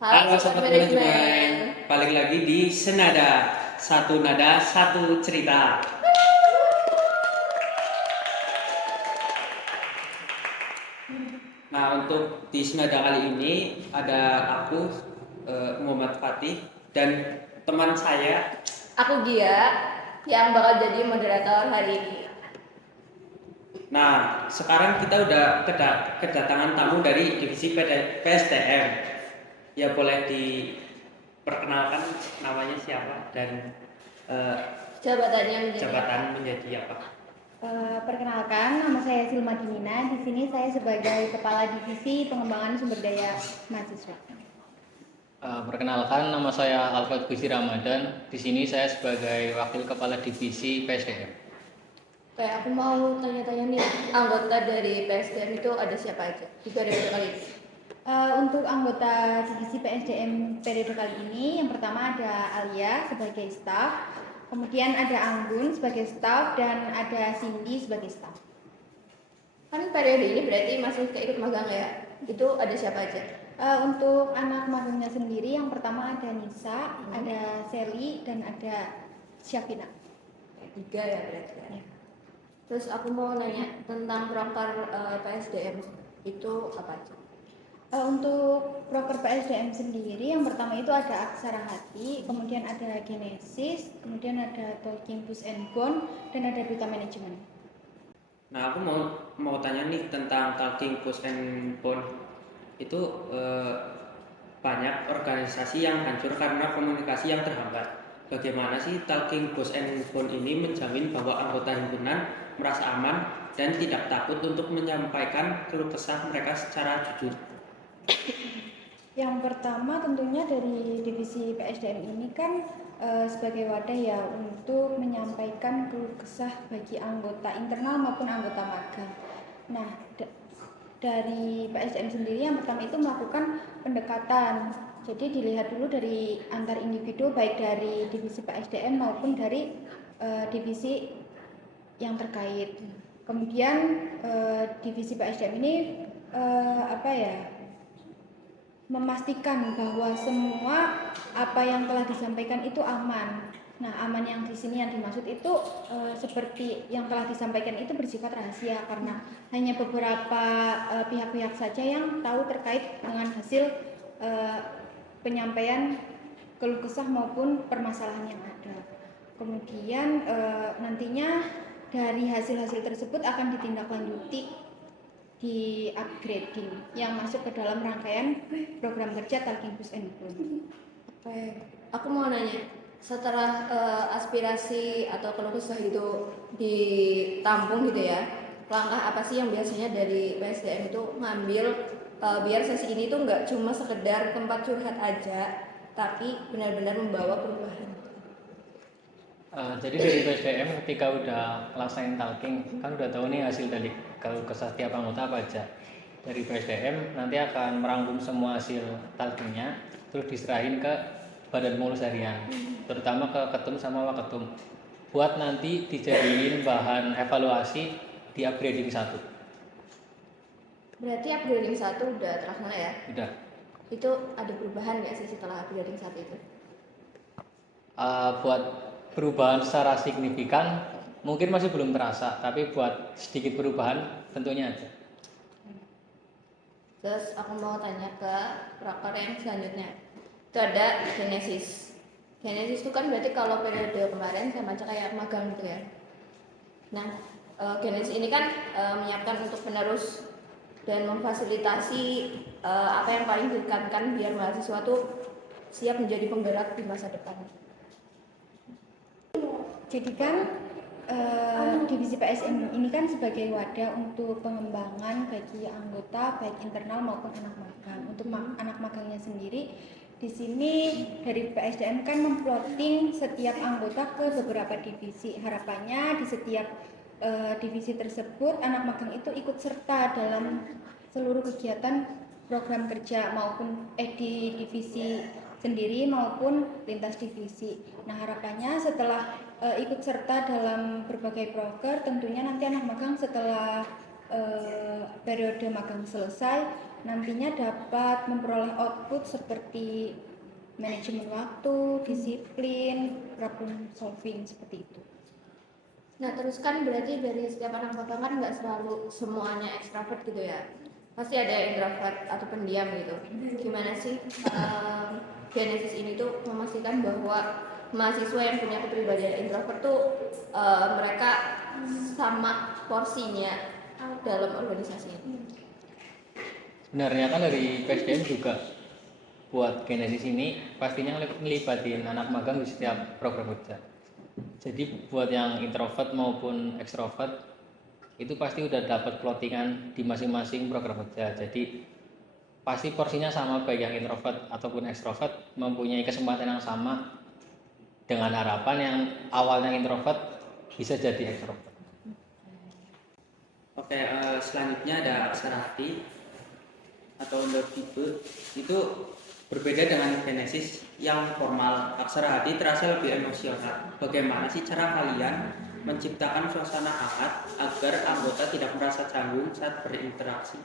Hai Halo Sobat Sobat Manajemen. Manajemen, balik lagi di Senada, satu nada, satu cerita. Nah, untuk di Senada kali ini ada aku, Muhammad Fatih, dan teman saya. Aku Gia yang bakal jadi moderator hari ini. Nah, sekarang kita udah kedatangan tamu dari divisi PSDM. Ya, boleh diperkenalkan namanya siapa dan eh, Jabatannya menjadi jabatan menjadi apa? Perkenalkan, nama saya Silma Dimina. Di sini saya sebagai Kepala Divisi Pengembangan Sumber Daya Mahasiswa. Perkenalkan, nama saya Alfred Gusti Ramadan. Di sini saya sebagai Wakil Kepala Divisi PSDM. Kayak aku mau tanya-tanya nih, anggota dari PSDM itu ada siapa aja di periode kali ini? Untuk anggota Divisi PSDM periode kali ini, yang pertama ada Alia sebagai staf, kemudian ada Anggun sebagai staf, dan ada Cindy sebagai staf. Kan periode ini berarti masih keikut magang ya? Itu ada siapa aja? Untuk anak magangnya sendiri, yang pertama ada Nisa, ada Sally, dan ada Syafina. 3 ya berarti ya. Ya. Terus aku mau nanya tentang proker PSDM itu apa aja? Untuk proker PSDM sendiri, yang pertama itu ada Aksara Hati, kemudian ada Genesis, kemudian ada Talking Push and Bond, dan ada Duta Manajemen. Nah, aku mau tanya nih tentang Talking Push and Bond. Itu banyak organisasi yang hancur karena komunikasi yang terhambat. Bagaimana sih Talking Push and Bond ini menjamin bahwa anggota himpunan merasa aman dan tidak takut untuk menyampaikan keluh kesah mereka secara jujur? Yang pertama tentunya dari divisi PSDM ini kan sebagai wadah ya untuk menyampaikan keluh kesah bagi anggota internal maupun anggota magang. Nah, dari PSDM sendiri yang pertama itu melakukan pendekatan. Jadi dilihat dulu dari antar individu baik dari divisi PSDM maupun dari divisi yang terkait. Kemudian divisi PSDM ini memastikan bahwa semua apa yang telah disampaikan itu aman. Nah, aman yang di sini yang dimaksud itu seperti yang telah disampaikan itu bersifat rahasia karena hanya beberapa pihak-pihak saja yang tahu terkait dengan hasil penyampaian keluh kesah maupun permasalahan yang ada. Kemudian nantinya dari hasil-hasil tersebut akan ditindaklanjuti di upgrading yang masuk ke dalam rangkaian program kerja Talking Push and Bond. Oke, aku mau nanya, setelah aspirasi atau keluh kesah itu ditampung gitu ya, langkah apa sih yang biasanya dari PSDM itu ngambil biar sesi ini tuh nggak cuma sekedar tempat curhat aja, tapi benar-benar membawa perubahan? Jadi dari PSDM ketika udah ngelaksanain talking, kan udah tahu nih hasil dari keluh kesah tiap anggota apa aja. Dari PSDM nanti akan merangkum semua hasil talkingnya, terus diserahin ke Badan Pengurus Harian, terutama ke ketum sama waketum, buat nanti dijadiin bahan evaluasi di upgrading 1. Berarti upgrading 1 udah terlaksana ya? Udah. Itu ada perubahan nggak sih setelah upgrading 1 itu? Buat perubahan secara signifikan mungkin masih belum terasa, tapi buat sedikit perubahan tentunya ada. Terus aku mau tanya ke proker yang selanjutnya. Itu ada Genesis. Genesis itu kan berarti kalau periode kemarin sama aja kayak magang gitu ya. Nah, Genesis ini kan menyiapkan untuk penerus dan memfasilitasi apa yang paling ditekankan biar mahasiswa tuh siap menjadi penggerak di masa depan. Jadi kan divisi PSM ini kan sebagai wadah untuk pengembangan bagi anggota baik internal maupun anak magang. Untuk anak magangnya sendiri di sini dari PSDM kan memplotting setiap anggota ke beberapa divisi. Harapannya di setiap divisi tersebut anak magang itu ikut serta dalam seluruh kegiatan program kerja maupun di divisi sendiri maupun lintas divisi. Nah, harapannya setelah ikut serta dalam berbagai proker, tentunya nanti anak magang setelah periode magang selesai nantinya dapat memperoleh output seperti manajemen waktu, disiplin, problem solving seperti itu. Nah, terus kan berarti dari setiap anak magang kan nggak selalu semuanya ekstrovert gitu ya. Pasti ada yang introvert atau pendiam gitu. Gimana sih Genesis ini tuh memastikan bahwa mahasiswa yang punya kepribadian introvert tuh mereka sama porsinya dalam organisasi ini? Sebenarnya kan dari PSDM juga buat Genesis ini pastinya ngelibatin anak magang di setiap program kerja. Jadi buat yang introvert maupun ekstrovert itu pasti udah dapat plottingan di masing-masing program kerja. Jadi pasti porsinya sama, baik yang introvert ataupun ekstrovert mempunyai kesempatan yang sama, dengan harapan yang awalnya introvert bisa jadi ekstrovert. Oke, selanjutnya ada aksara hati atau tipe itu berbeda dengan Genesis yang formal. Aksara hati terasa lebih emosional. Bagaimana sih cara kalian menciptakan suasana hangat agar anggota tidak merasa canggung saat berinteraksi?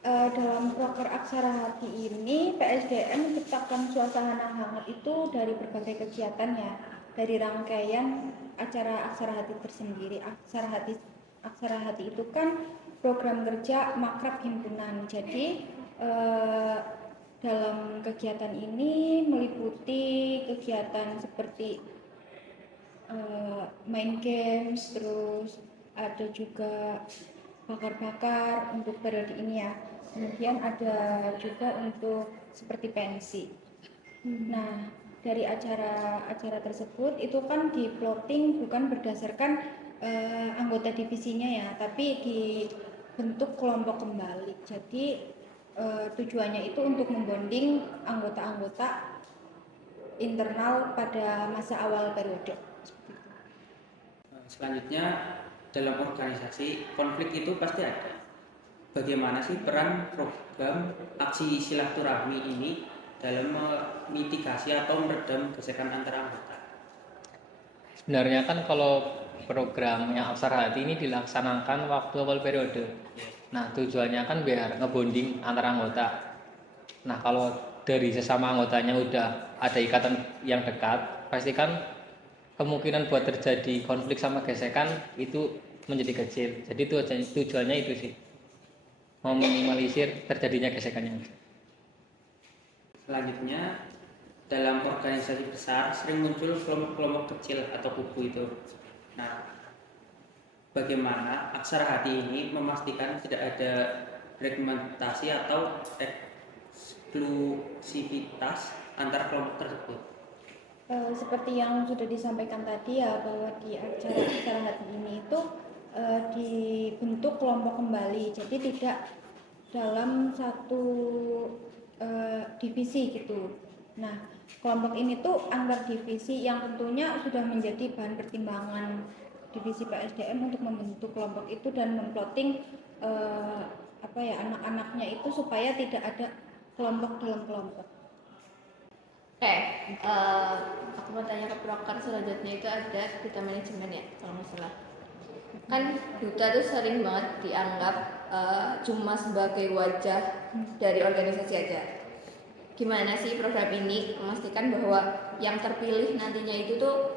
Dalam proker aksara hati ini PSDM menciptakan suasana hangat itu dari berbagai kegiatan ya, dari rangkaian acara aksara hati tersendiri. Aksara hati itu kan program kerja makrab himpunan. Jadi dalam kegiatan ini meliputi kegiatan seperti main games, terus ada juga bakar-bakar untuk periode ini ya. Kemudian ada juga untuk seperti pensi. Nah, dari acara-acara tersebut itu kan di plotting bukan berdasarkan anggota divisinya ya, tapi dibentuk kelompok kembali. Jadi tujuannya itu untuk membonding anggota-anggota internal pada masa awal periode. Selanjutnya, dalam organisasi konflik itu pasti ada. Bagaimana sih peran program aksi silaturahmi ini dalam memitigasi atau meredam gesekan antara anggota? Sebenarnya kan kalau program yang aksara hati ini dilaksanakan waktu awal periode. Nah, tujuannya kan biar ngebonding antara anggota. Nah, kalau dari sesama anggotanya udah ada ikatan yang dekat, pasti kan kemungkinan buat terjadi konflik sama gesekan itu menjadi kecil. Jadi tujuannya itu sih, meminimalisir terjadinya gesekannya. Selanjutnya, dalam organisasi besar sering muncul kelompok-kelompok kecil atau kubu itu. Nah, bagaimana aksara hati ini memastikan tidak ada fragmentasi atau eksklusivitas antar kelompok tersebut? Seperti yang sudah disampaikan tadi ya, bahwa di acara hati ini itu dibentuk kelompok kembali, jadi tidak dalam satu divisi gitu. Nah, kelompok ini tuh antar divisi yang tentunya sudah menjadi bahan pertimbangan divisi PSDM untuk membentuk kelompok itu dan memplotting anak-anaknya itu supaya tidak ada kelompok dalam kelompok. Oke, aku mau tanya ke proker selanjutnya itu ada duta manajemen ya, kalau nggak salah. Kan duta tuh sering banget dianggap cuma sebagai wajah dari organisasi aja. Gimana sih program ini memastikan bahwa yang terpilih nantinya itu tuh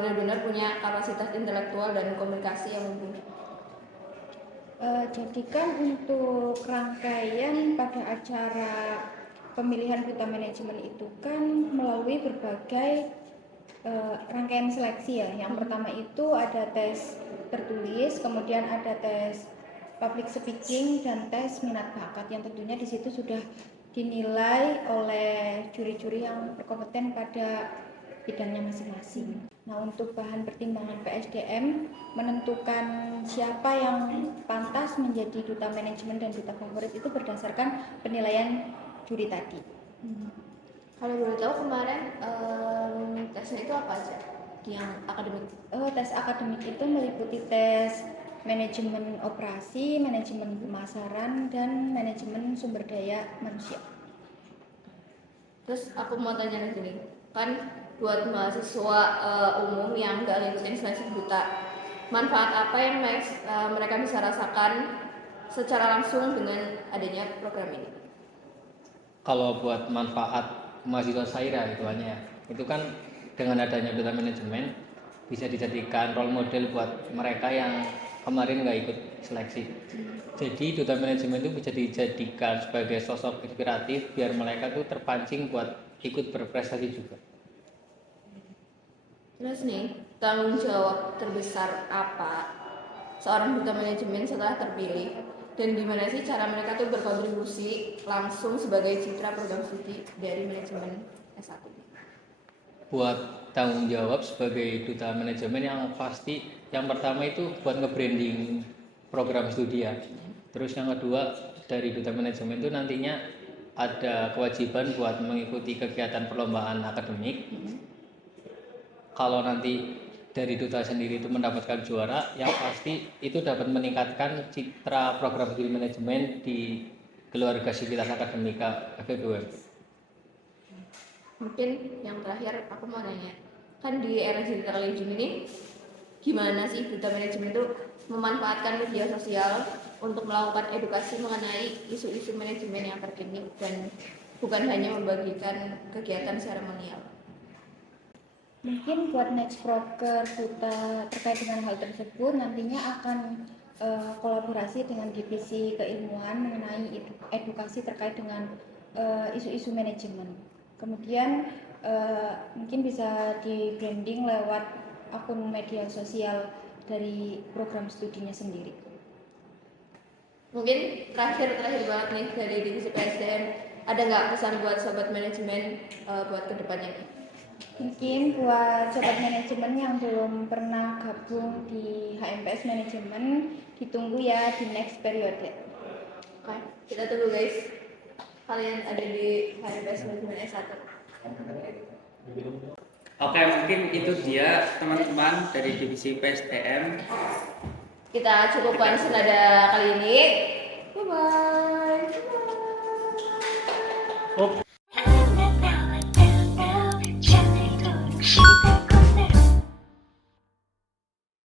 benar-benar punya kapasitas intelektual dan komunikasi yang mumpuni? Jadi kan untuk rangkaian pada acara pemilihan duta manajemen itu kan melalui berbagai rangkaian seleksi ya. Yang pertama itu ada tes tertulis, kemudian ada tes public speaking dan tes minat bakat yang tentunya di situ sudah dinilai oleh juri-juri yang berkompeten pada bidangnya masing-masing. Nah, untuk bahan pertimbangan PSDM menentukan siapa yang pantas menjadi duta manajemen dan duta favorit itu berdasarkan penilaian juri tadi. Kalau boleh tahu kemarin tesnya itu apa aja yang akademik? Tes akademik itu meliputi tes manajemen operasi, manajemen pemasaran, dan manajemen sumber daya manusia. Terus aku mau tanya lagi nih, kan buat mahasiswa umum yang nggak ngikutin seleksi duta, manfaat apa yang mereka bisa rasakan secara langsung dengan adanya program ini? Kalau buat manfaat mahasiswa Saira itu kan dengan adanya duta manajemen bisa dijadikan role model buat mereka yang kemarin nggak ikut seleksi. Jadi duta manajemen itu bisa dijadikan sebagai sosok inspiratif biar mereka tuh terpancing buat ikut berprestasi juga. Terus nih, tanggung jawab terbesar apa seorang duta manajemen setelah terpilih? Dan gimana sih cara mereka tuh berkontribusi langsung sebagai citra program studi dari manajemen S1? Buat tanggung jawab sebagai duta manajemen yang pasti, yang pertama itu buat nge-branding program studi ya. Terus yang kedua, dari duta manajemen itu nantinya ada kewajiban buat mengikuti kegiatan perlombaan akademik. Kalau nanti dari duta sendiri itu mendapatkan juara, yang pasti itu dapat meningkatkan citra program studi manajemen di keluarga sivitas akademika FEBUM. Mungkin yang terakhir aku mau nanya, kan di era digital age ini gimana sih duta manajemen itu memanfaatkan media sosial untuk melakukan edukasi mengenai isu-isu manajemen yang terkini dan bukan hanya membagikan kegiatan seremonial? Mungkin buat next proker duta terkait dengan hal tersebut nantinya akan kolaborasi dengan divisi keilmuan mengenai edukasi terkait dengan isu-isu manajemen. Kemudian mungkin bisa di branding lewat akun media sosial dari program studinya sendiri. Mungkin terakhir banget nih dari divisi PSDM, ada nggak pesan buat sobat manajemen buat kedepannya nih? Mungkin buat sobat manajemen yang belum pernah gabung di HMPS Manajemen, ditunggu ya di next periode. Oke, kita tunggu guys. Kalian ada di HMPS Manajemen S1. Oke, mungkin itu dia teman-teman dari divisi PSDM. Kita cukupkan senada kali ini. Bye bye.